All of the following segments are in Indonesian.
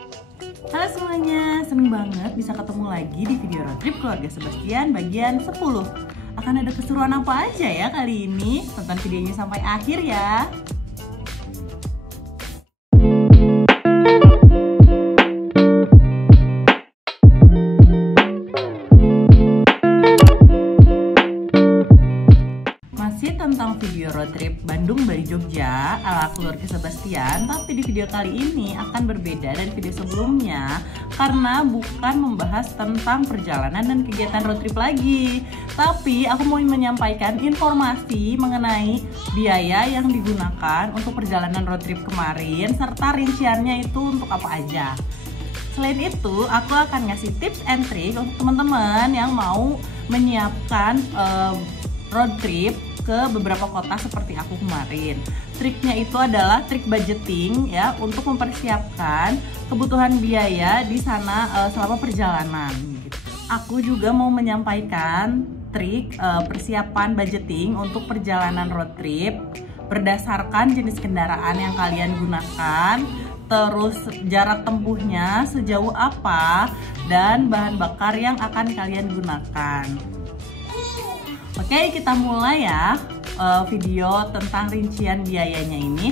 Halo semuanya, seneng banget bisa ketemu lagi di video road trip keluarga Sebastian bagian 10. Akan ada keseruan apa aja ya kali ini? Tonton videonya sampai akhir ya. Masih tentang video road trip Bandung Bali Jogja ala keluarga Sebastian, tapi di video kali ini akan berbeda dari video sebelumnya karena bukan membahas tentang perjalanan dan kegiatan road trip lagi, tapi aku mau menyampaikan informasi mengenai biaya yang digunakan untuk perjalanan road trip kemarin serta rinciannya itu untuk apa aja. Selain itu, aku akan ngasih tips and trick untuk teman-teman yang mau menyiapkan road trip ke beberapa kota seperti aku kemarin. Triknya itu adalah trik budgeting ya, untuk mempersiapkan kebutuhan biaya di sana selama perjalanan gitu. Aku juga mau menyampaikan trik persiapan budgeting untuk perjalanan road trip berdasarkan jenis kendaraan yang kalian gunakan, terus jarak tempuhnya sejauh apa, dan bahan bakar yang akan kalian gunakan. Oke, kita mulai ya video tentang rincian biayanya ini.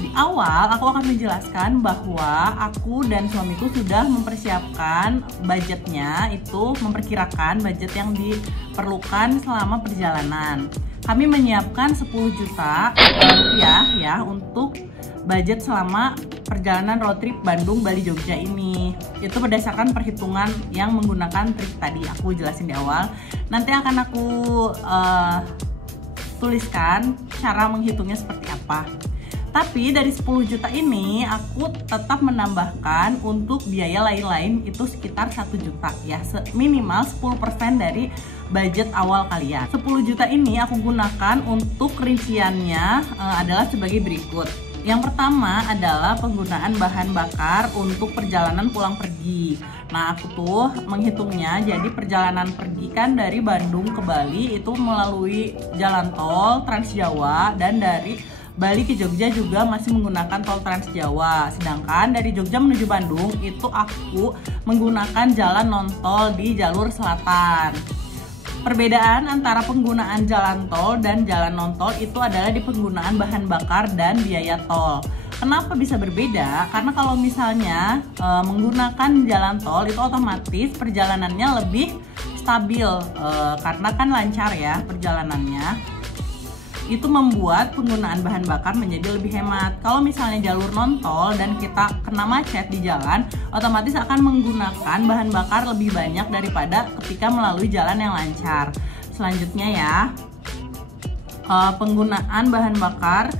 Di awal aku akan menjelaskan bahwa aku dan suamiku sudah mempersiapkan budgetnya, itu memperkirakan budget yang diperlukan selama perjalanan. Kami menyiapkan 10 juta rupiah ya untuk budget selama perjalanan road trip Bandung Bali Jogja ini. Itu berdasarkan perhitungan yang menggunakan trik tadi aku jelasin di awal. Nanti akan aku tuliskan cara menghitungnya seperti apa. Tapi dari 10 juta ini aku tetap menambahkan untuk biaya lain-lain itu sekitar 1 juta ya, minimal 10% dari budget awal kalian. 10 juta ini aku gunakan untuk rinciannya adalah sebagai berikut. Yang pertama adalah penggunaan bahan bakar untuk perjalanan pulang pergi. Nah, aku tuh menghitungnya, jadi perjalanan pergi kan dari Bandung ke Bali itu melalui jalan tol Trans Jawa, dan dari Bali ke Jogja juga masih menggunakan tol Trans Jawa. Sedangkan dari Jogja menuju Bandung itu aku menggunakan jalan non-tol di jalur selatan. Perbedaan antara penggunaan jalan tol dan jalan non-tol itu adalah di penggunaan bahan bakar dan biaya tol. Kenapa bisa berbeda? Karena kalau misalnya menggunakan jalan tol itu otomatis perjalanannya lebih stabil, karena kan lancar ya perjalanannya. Itu membuat penggunaan bahan bakar menjadi lebih hemat. Kalau misalnya jalur non-tol dan kita kena macet di jalan, otomatis akan menggunakan bahan bakar lebih banyak daripada ketika melalui jalan yang lancar. Selanjutnya ya, penggunaan bahan bakar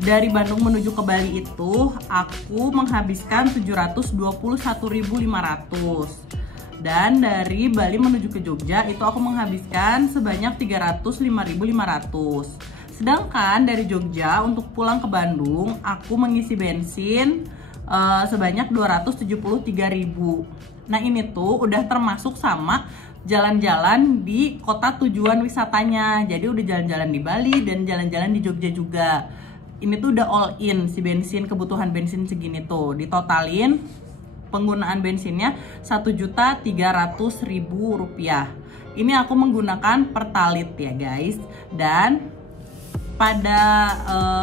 dari Bandung menuju ke Bali itu aku menghabiskan 721.500. Dan dari Bali menuju ke Jogja itu aku menghabiskan sebanyak 305.500. Sedangkan dari Jogja untuk pulang ke Bandung aku mengisi bensin sebanyak 273.000. Nah, ini tuh udah termasuk sama jalan-jalan di kota tujuan wisatanya. Jadi udah jalan-jalan di Bali dan jalan-jalan di Jogja juga. Ini tuh udah all in si bensin, kebutuhan bensin segini tuh. Ditotalin penggunaan bensinnya 1.300.000 rupiah. Ini aku menggunakan Pertalite ya guys. Dan pada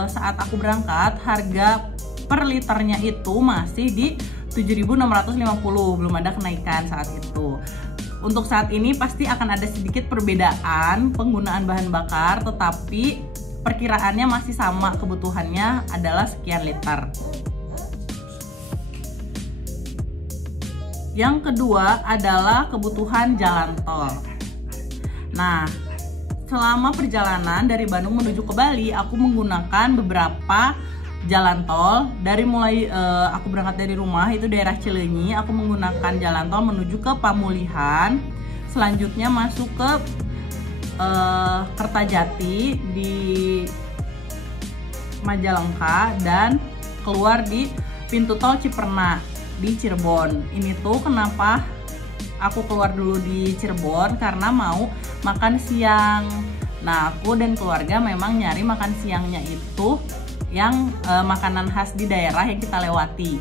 saat aku berangkat harga per liternya itu masih di 7.650, belum ada kenaikan saat itu. Untuk saat ini pasti akan ada sedikit perbedaan penggunaan bahan bakar, tetapi perkiraannya masih sama, kebutuhannya adalah sekian liter. Yang kedua adalah kebutuhan jalan tol. Nah, selama perjalanan dari Bandung menuju ke Bali, aku menggunakan beberapa jalan tol. Dari mulai aku berangkat dari rumah itu daerah Cileunyi, aku menggunakan jalan tol menuju ke Pamulihan. Selanjutnya masuk ke Kertajati di Majalengka dan keluar di pintu tol Ciperna di Cirebon. Ini tuh kenapa aku keluar dulu di Cirebon, karena mau makan siang. Nah, aku dan keluarga memang nyari makan siangnya itu yang makanan khas di daerah yang kita lewati.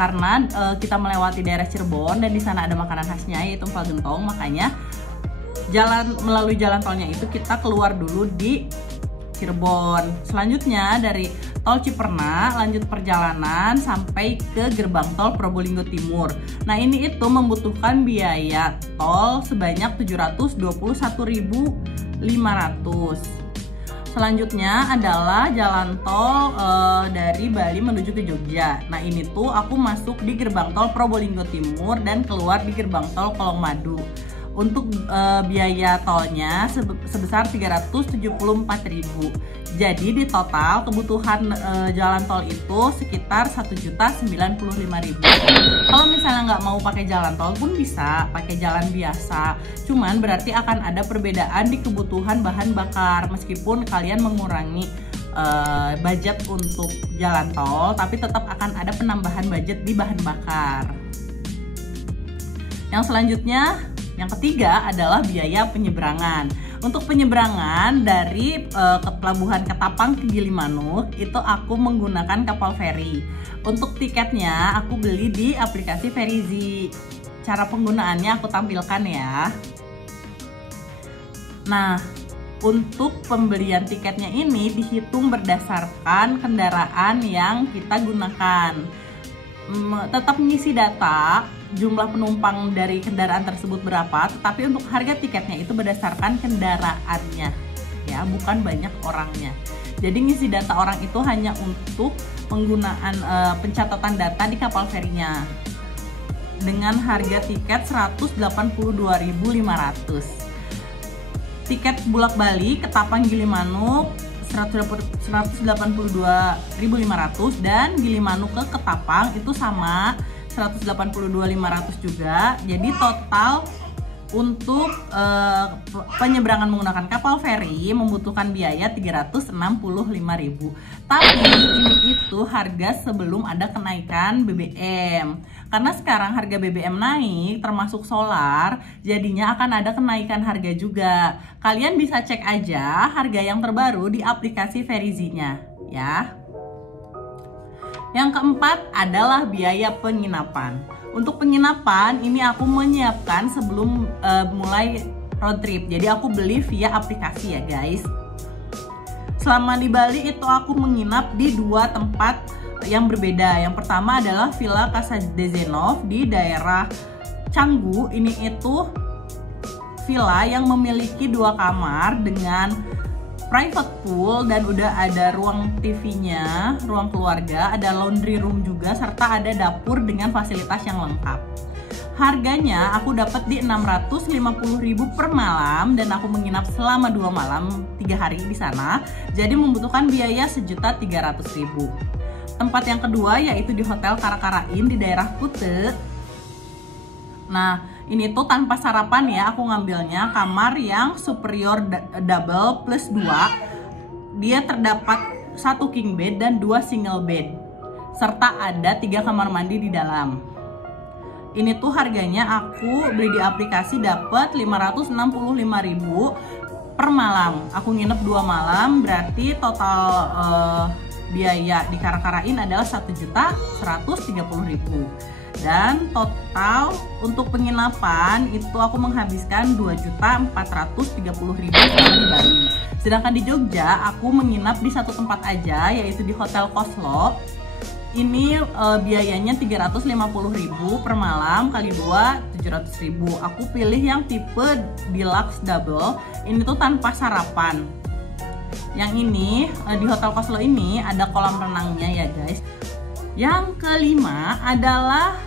karena kita melewati daerah Cirebon dan di sana ada makanan khasnya yaitu empal gentong, makanya melalui jalan tolnya itu kita keluar dulu di Cirebon. Selanjutnya dari tol Ciperna lanjut perjalanan sampai ke gerbang tol Probolinggo Timur. Nah, ini itu membutuhkan biaya tol sebanyak 721.500. Selanjutnya adalah jalan tol dari Bali menuju ke Jogja. Nah, ini tuh aku masuk di gerbang tol Probolinggo Timur dan keluar di gerbang tol Kolongmadu. Untuk biaya tolnya sebesar 374.000. Jadi di total kebutuhan jalan tol itu sekitar 1.095.000. Kalau misalnya nggak mau pakai jalan tol pun bisa pakai jalan biasa. Cuman berarti akan ada perbedaan di kebutuhan bahan bakar meskipun kalian mengurangi budget untuk jalan tol, tapi tetap akan ada penambahan budget di bahan bakar. Yang selanjutnya, yang ketiga adalah biaya penyeberangan. Untuk penyeberangan dari ke Pelabuhan Ketapang ke Gilimanuk itu aku menggunakan kapal feri. Untuk tiketnya aku beli di aplikasi Ferizi. Cara penggunaannya aku tampilkan ya. Nah, untuk pembelian tiketnya ini dihitung berdasarkan kendaraan yang kita gunakan. Tetap mengisi data jumlah penumpang dari kendaraan tersebut berapa, tetapi untuk harga tiketnya itu berdasarkan kendaraannya ya, bukan banyak orangnya. Jadi ngisi data orang itu hanya untuk penggunaan pencatatan data di kapal ferinya dengan harga tiket 182.500. Tiket bulak balik Ketapang Gilimanuk 182.500 dan Gilimanuk ke Ketapang itu sama 182.500 juga. Jadi total untuk penyeberangan menggunakan kapal feri membutuhkan biaya 365.000. Tapi ini itu harga sebelum ada kenaikan BBM. Karena sekarang harga BBM naik termasuk solar, jadinya akan ada kenaikan harga juga. Kalian bisa cek aja harga yang terbaru di aplikasi Ferizinya ya. Yang keempat adalah biaya penginapan. Untuk penginapan ini aku menyiapkan sebelum mulai road trip. Jadi aku beli via aplikasi ya guys. Selama di Bali itu aku menginap di dua tempat yang berbeda. Yang pertama adalah Villa Casa de Zenov di daerah Canggu. Ini itu villa yang memiliki 2 kamar dengan private pool dan udah ada ruang TV-nya, ruang keluarga, ada laundry room juga, serta ada dapur dengan fasilitas yang lengkap. Harganya aku dapat di 650.000 per malam dan aku menginap selama 2 malam 3 hari di sana. Jadi membutuhkan biaya 1.300.000. Tempat yang kedua yaitu di Hotel Karakarain di daerah Kute. Nah, ini tuh tanpa sarapan ya, aku ngambilnya kamar yang superior double plus 2. Dia terdapat 1 king bed dan 2 single bed, serta ada 3 kamar mandi di dalam. Ini tuh harganya aku beli di aplikasi dapat 565.000 per malam. Aku nginep 2 malam, berarti total biaya di Karakarain adalah 1.130.000. Dan total untuk penginapan itu aku menghabiskan 2.430.000 selama di Bali. Sedangkan di Jogja aku menginap di satu tempat aja yaitu di Hotel Koslo. Ini biayanya 350.000 per malam kali 2 700.000. Aku pilih yang tipe deluxe double. Ini tuh tanpa sarapan. Yang ini di Hotel Koslo ini ada kolam renangnya ya guys. Yang kelima adalah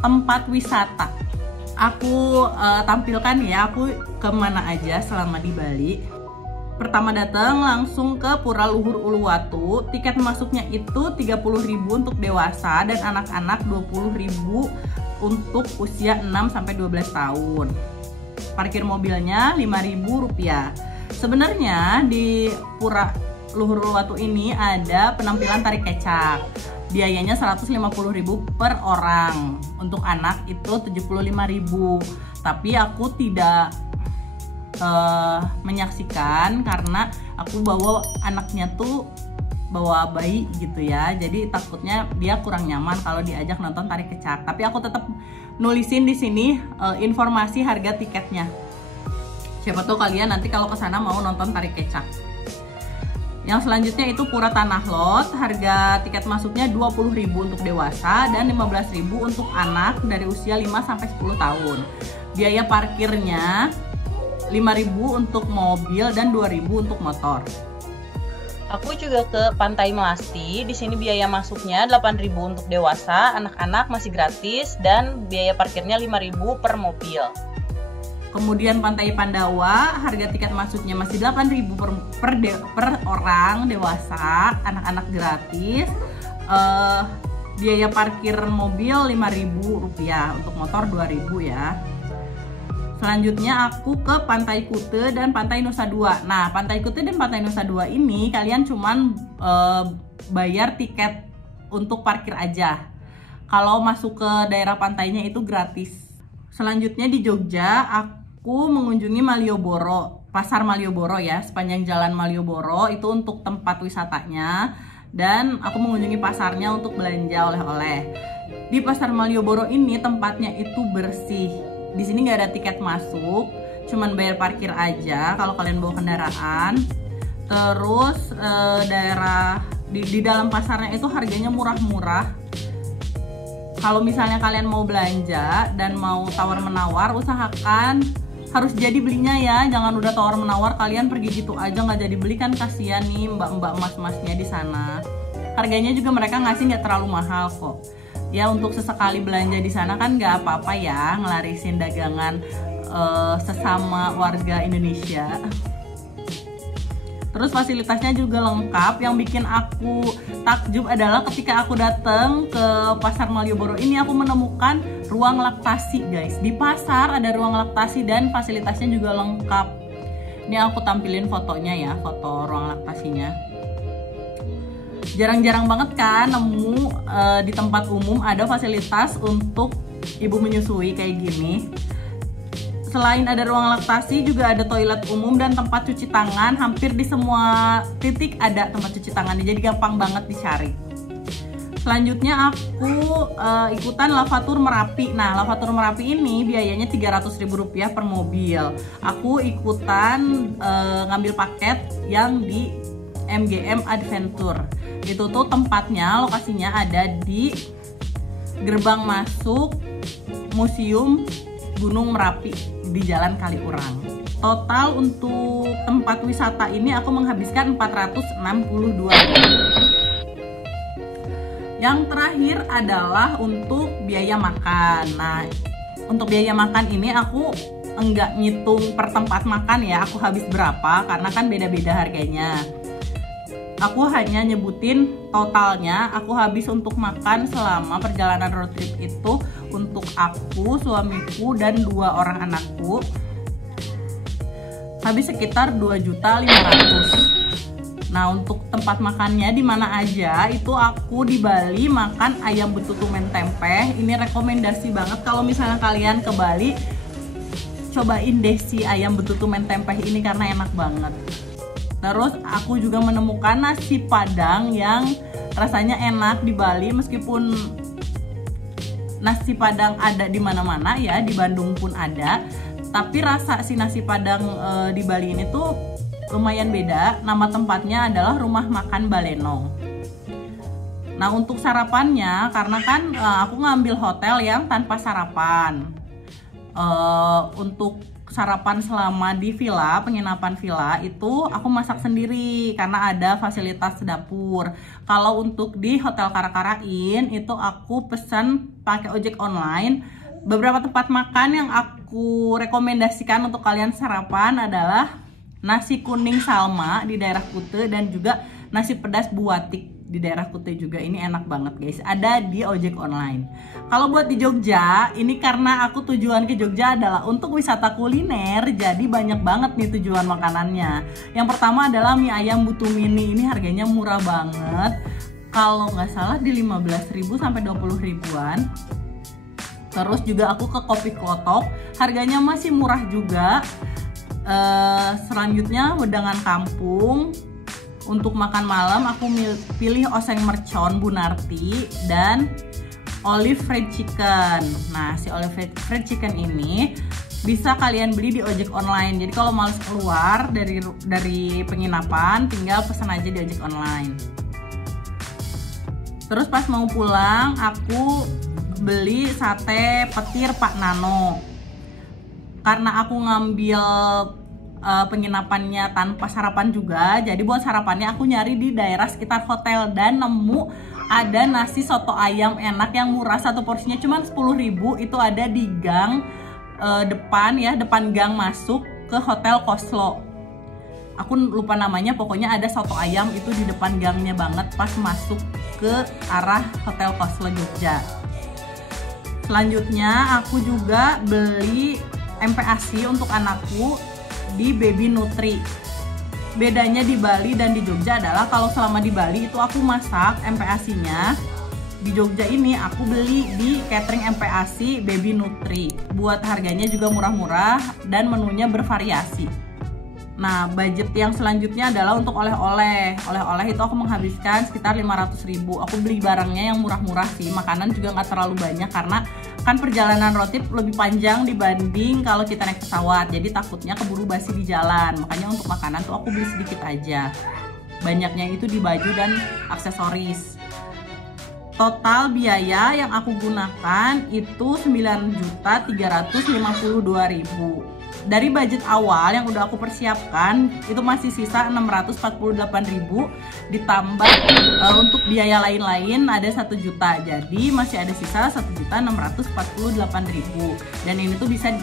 tempat wisata. Aku tampilkan ya aku kemana aja selama di Bali. Pertama datang langsung ke Pura Luhur Uluwatu. Tiket masuknya itu 30.000 untuk dewasa dan anak-anak 20.000 untuk usia 6-12 tahun. Parkir mobilnya Rp5.000. Sebenarnya di Pura Luhur Uluwatu ini ada penampilan tari kecak. Biayanya 150.000 per orang. Untuk anak itu 75.000. Tapi aku tidak menyaksikan karena aku bawa anaknya tuh bawa bayi gitu ya, jadi takutnya dia kurang nyaman kalau diajak nonton tari kecak. Tapi aku tetap nulisin di sini informasi harga tiketnya. Siapa tahu kalian nanti kalau ke sana mau nonton tari kecak. Yang selanjutnya itu Pura Tanah Lot, harga tiket masuknya 20.000 untuk dewasa dan 15.000 untuk anak dari usia 5 sampai 10 tahun. Biaya parkirnya 5.000 untuk mobil dan 2.000 untuk motor. Aku juga ke Pantai Melasti. Di sini biaya masuknya 8.000 untuk dewasa, anak-anak masih gratis dan biaya parkirnya 5.000 per mobil. Kemudian Pantai Pandawa, harga tiket masuknya masih 8.000 per orang dewasa, anak-anak gratis. Biaya parkir mobil Rp5.000, untuk motor Rp2.000 ya. Selanjutnya aku ke Pantai Kute dan Pantai Nusa Dua. Nah, Pantai Kute dan Pantai Nusa Dua ini kalian cuman bayar tiket untuk parkir aja. Kalau masuk ke daerah pantainya itu gratis. Selanjutnya di Jogja, aku mengunjungi Malioboro, Pasar Malioboro ya, sepanjang jalan Malioboro itu untuk tempat wisatanya, dan aku mengunjungi pasarnya untuk belanja oleh-oleh. Di Pasar Malioboro ini tempatnya itu bersih. Di sini nggak ada tiket masuk, cuman bayar parkir aja kalau kalian bawa kendaraan. Terus daerah di dalam pasarnya itu harganya murah-murah. Kalau misalnya kalian mau belanja dan mau tawar-menawar, usahakan harus jadi belinya ya, jangan udah tawar-menawar kalian pergi gitu aja nggak jadi beli, kan kasihan nih mbak-mbak mas-masnya di sana. Harganya juga mereka ngasih nggak terlalu mahal kok. Ya untuk sesekali belanja di sana kan nggak apa-apa ya, ngelarisin dagangan sesama warga Indonesia. Terus fasilitasnya juga lengkap. Yang bikin aku takjub adalah ketika aku datang ke Pasar Malioboro ini, aku menemukan ruang laktasi guys. Di pasar ada ruang laktasi dan fasilitasnya juga lengkap. Ini aku tampilin fotonya ya, foto ruang laktasinya. Jarang-jarang banget kan nemu di tempat umum ada fasilitas untuk ibu menyusui kayak gini. Selain ada ruang laktasi, juga ada toilet umum dan tempat cuci tangan. Hampir di semua titik ada tempat cuci tangan, jadi gampang banget dicari. Selanjutnya aku ikutan Lavatur Merapi. Nah, Lavatur Merapi ini biayanya Rp300.000 per mobil. Aku ikutan ngambil paket yang di MGM Adventure. Itu tuh tempatnya, lokasinya ada di gerbang masuk Museum Gunung Merapi di Jalan Kaliurang. Total untuk tempat wisata ini aku menghabiskan Rp462. Yang terakhir adalah untuk biaya makan. Nah, untuk biaya makan ini aku enggak ngitung per tempat makan ya, aku habis berapa karena kan beda-beda harganya. Aku hanya nyebutin totalnya. Aku habis untuk makan selama perjalanan road trip itu untuk aku, suamiku, dan 2 orang anakku habis sekitar 2.500.000. Nah, untuk tempat makannya di mana aja itu aku di Bali makan ayam betutu mentempeh. Ini rekomendasi banget kalau misalnya kalian ke Bali, cobain deh si ayam betutu mentempeh ini karena enak banget. Terus aku juga menemukan nasi Padang yang rasanya enak di Bali, meskipun nasi Padang ada di mana-mana ya, di Bandung pun ada, tapi rasa si nasi Padang di Bali ini tuh lumayan beda. Nama tempatnya adalah Rumah Makan Balenong. Nah, untuk sarapannya, karena kan aku ngambil hotel yang tanpa sarapan, untuk sarapan selama di villa, penginapan villa itu aku masak sendiri karena ada fasilitas dapur. Kalau untuk di Hotel Karakarain itu aku pesan pakai ojek online. Beberapa tempat makan yang aku rekomendasikan untuk kalian sarapan adalah nasi kuning Salma di daerah Kute dan juga nasi pedas Buatik di daerah Kute juga. Ini enak banget guys, ada di ojek online. Kalau buat di Jogja, ini karena aku tujuan ke Jogja adalah untuk wisata kuliner, jadi banyak banget nih tujuan makanannya. Yang pertama adalah mie ayam Butu Mini. Ini harganya murah banget, kalau nggak salah di 15.000 sampai 20.000-an. Terus juga aku ke Kopi Klotok, harganya masih murah juga. Selanjutnya wedangan kampung. Untuk makan malam aku pilih oseng mercon Bunarti dan olive fried chicken. Nah, si olive fried chicken ini bisa kalian beli di ojek online. Jadi kalau males keluar dari penginapan, tinggal pesan aja di ojek online. Terus pas mau pulang, aku beli sate petir Pak Nano. Karena aku ngambil penginapannya tanpa sarapan juga, jadi buat sarapannya aku nyari di daerah sekitar hotel dan nemu ada nasi soto ayam enak yang murah, satu porsinya cuma 10.000. Itu ada di gang depan gang masuk ke Hotel Koslo. Aku lupa namanya, pokoknya ada soto ayam itu di depan gangnya banget pas masuk ke arah Hotel Koslo Jogja. Selanjutnya aku juga beli MPASI untuk anakku di Baby Nutri. Bedanya di Bali dan di Jogja adalah kalau selama di Bali itu aku masak MPASI-nya, di Jogja ini aku beli di catering MPASI Baby Nutri. Buat harganya juga murah-murah dan menunya bervariasi. Nah, budget yang selanjutnya adalah untuk oleh-oleh. Oleh-oleh itu aku menghabiskan sekitar 500.000. Aku beli barangnya yang murah-murah sih. Makanan juga nggak terlalu banyak karena kan perjalanan road trip lebih panjang dibanding kalau kita naik pesawat. Jadi takutnya keburu basi di jalan. Makanya untuk makanan tuh aku beli sedikit aja. Banyaknya itu di baju dan aksesoris. Total biaya yang aku gunakan itu 9.352.000. Dari budget awal yang udah aku persiapkan itu masih sisa 648.000, ditambah untuk biaya lain-lain ada 1 juta. Jadi masih ada sisa 1.648.000. Dan ini tuh bisa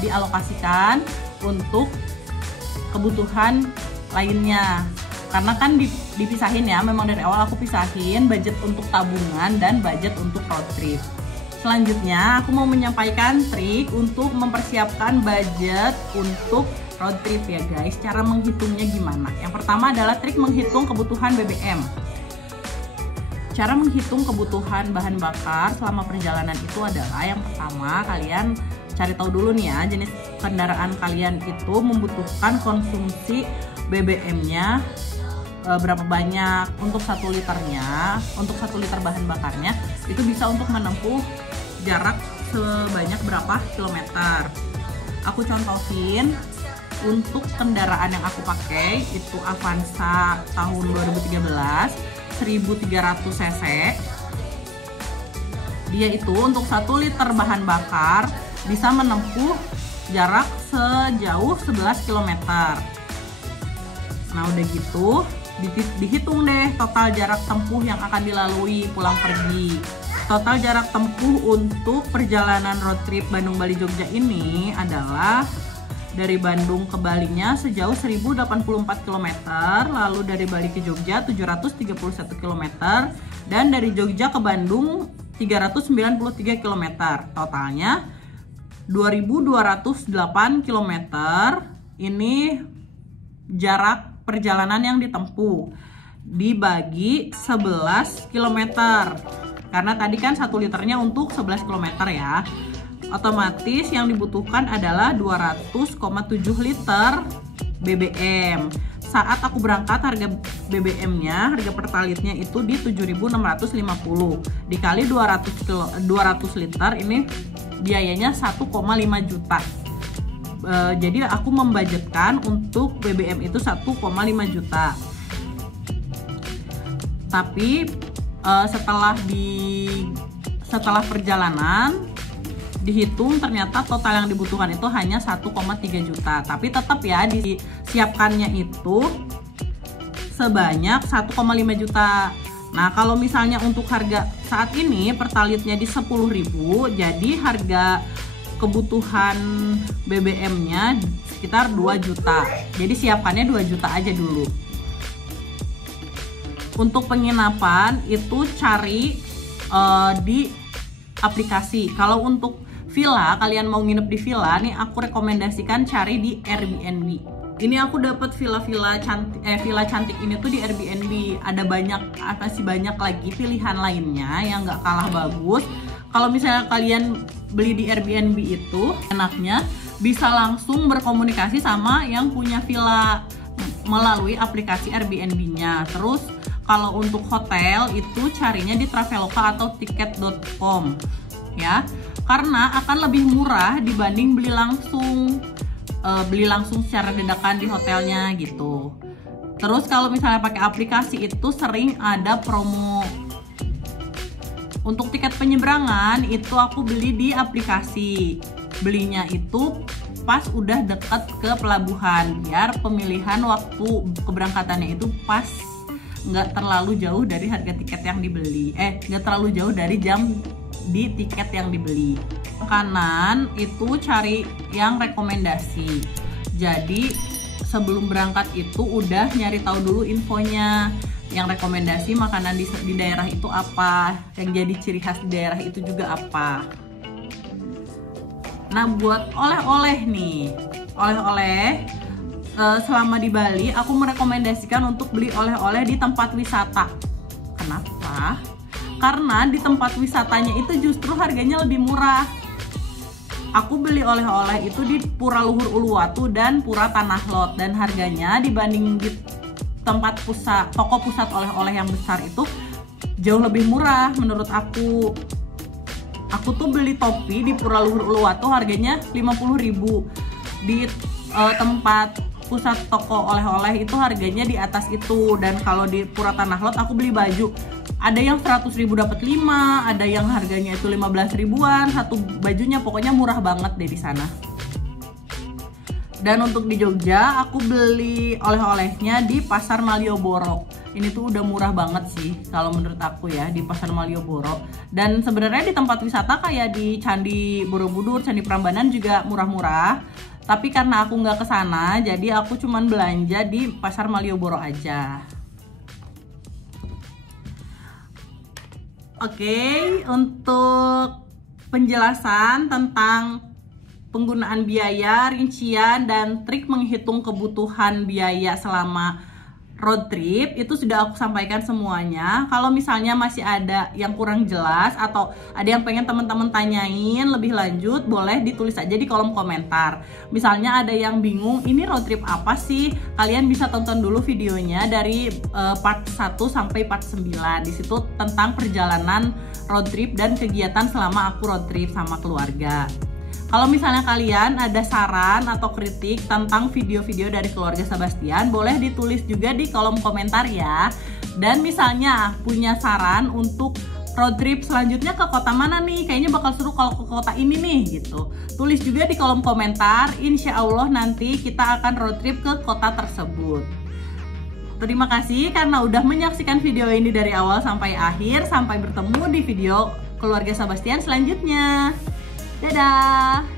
dialokasikan untuk kebutuhan lainnya. Karena kan dipisahin ya, memang dari awal aku pisahin budget untuk tabungan dan budget untuk road trip. Selanjutnya aku mau menyampaikan trik untuk mempersiapkan budget untuk road trip ya guys. Cara menghitungnya gimana? Yang pertama adalah trik menghitung kebutuhan BBM. Cara menghitung kebutuhan bahan bakar selama perjalanan itu adalah yang pertama kalian cari tahu dulu nih ya, jenis kendaraan kalian itu membutuhkan konsumsi BBM-nya berapa banyak. Untuk 1 liternya, untuk 1 liter bahan bakarnya itu bisa untuk menempuh jarak sebanyak berapa kilometer. Aku contohin untuk kendaraan yang aku pakai itu Avanza tahun 2013 1300 cc. Dia itu untuk 1 liter bahan bakar bisa menempuh jarak sejauh 11 km. Nah udah gitu dihitung deh total jarak tempuh yang akan dilalui pulang pergi. Total jarak tempuh untuk perjalanan road trip Bandung-Bali Jogja ini adalah dari Bandung ke Balinya sejauh 1084 km, lalu dari Bali ke Jogja 731 km, dan dari Jogja ke Bandung 393 km. Totalnya 2208 km. Ini jarak perjalanan yang ditempuh dibagi 11 km. Karena tadi kan 1 liternya untuk 11 km ya. Otomatis yang dibutuhkan adalah 200,7 liter BBM. Saat aku berangkat harga BBM-nya, harga pertalitnya itu di 7.650. Dikali 200 liter ini biayanya 1,5 juta. Jadi aku membudgetkan untuk BBM itu 1,5 juta. Tapi setelah perjalanan dihitung ternyata total yang dibutuhkan itu hanya 1,3 juta. Tapi tetap ya disiapkannya itu sebanyak 1,5 juta. Nah kalau misalnya untuk harga saat ini pertalitnya di 10.000, jadi harga kebutuhan BBM-nya sekitar 2 juta. Jadi siapkannya 2 juta aja dulu. Untuk penginapan itu cari di aplikasi. Kalau untuk villa, kalian mau nginep di villa nih, aku rekomendasikan cari di Airbnb. Ini aku dapat villa cantik ini tuh di Airbnb. Ada masih banyak lagi pilihan lainnya yang nggak kalah bagus. Kalau misalnya kalian beli di Airbnb itu enaknya bisa langsung berkomunikasi sama yang punya villa. melalui aplikasi Airbnb-nya. Terus kalau untuk hotel itu carinya di Traveloka atau tiket.com ya. Karena akan lebih murah dibanding beli langsung secara dadakan di hotelnya gitu. Terus kalau misalnya pakai aplikasi itu sering ada promo. Untuk tiket penyeberangan itu aku beli di aplikasi. Belinya itu pas udah deket ke pelabuhan biar pemilihan waktu keberangkatannya itu pas, nggak terlalu jauh dari harga tiket yang dibeli. Nggak terlalu jauh dari jam di tiket yang dibeli. Makanan itu cari yang rekomendasi. Jadi sebelum berangkat itu udah nyari tahu dulu infonya. Yang rekomendasi makanan di daerah itu apa, yang jadi ciri khas di daerah itu juga apa. Nah, buat oleh-oleh nih, selama di Bali aku merekomendasikan untuk beli oleh-oleh di tempat wisata. Kenapa? Karena di tempat wisatanya itu justru harganya lebih murah. Aku beli oleh-oleh itu di Pura Luhur Uluwatu dan Pura Tanah Lot, dan harganya dibanding di tempat toko pusat oleh-oleh yang besar itu jauh lebih murah menurut aku. Aku tuh beli topi di Pura Luhur Uluwatu harganya 50.000. Di tempat pusat toko oleh-oleh itu harganya di atas itu. Dan kalau di Pura Tanah Lot aku beli baju, ada yang 100.000 dapat 5, ada yang harganya itu 15 ribuan satu bajunya, pokoknya murah banget deh di sana. Dan untuk di Jogja aku beli oleh-olehnya di Pasar Malioboro. Ini tuh udah murah banget sih kalau menurut aku ya, di Pasar Malioboro. Dan sebenarnya di tempat wisata kayak di Candi Borobudur, Candi Prambanan juga murah-murah. Tapi karena aku nggak kesana, jadi aku cuman belanja di Pasar Malioboro aja. Oke, untuk penjelasan tentang penggunaan biaya, rincian, dan trik menghitung kebutuhan biaya selama road trip itu sudah aku sampaikan semuanya. Kalau misalnya masih ada yang kurang jelas atau ada yang pengen teman-teman tanyain lebih lanjut, boleh ditulis aja di kolom komentar. Misalnya ada yang bingung ini road trip apa sih, kalian bisa tonton dulu videonya dari part 1 sampai part 9. Di situ tentang perjalanan road trip dan kegiatan selama aku road trip sama keluarga. Kalau misalnya kalian ada saran atau kritik tentang video-video dari keluarga Sebastian, boleh ditulis juga di kolom komentar ya. Dan misalnya punya saran untuk road trip selanjutnya ke kota mana nih, kayaknya bakal seru kalau ke kota ini nih gitu. Tulis juga di kolom komentar, insya Allah nanti kita akan road trip ke kota tersebut. Terima kasih karena udah menyaksikan video ini dari awal sampai akhir. Sampai bertemu di video keluarga Sebastian selanjutnya. Dadah!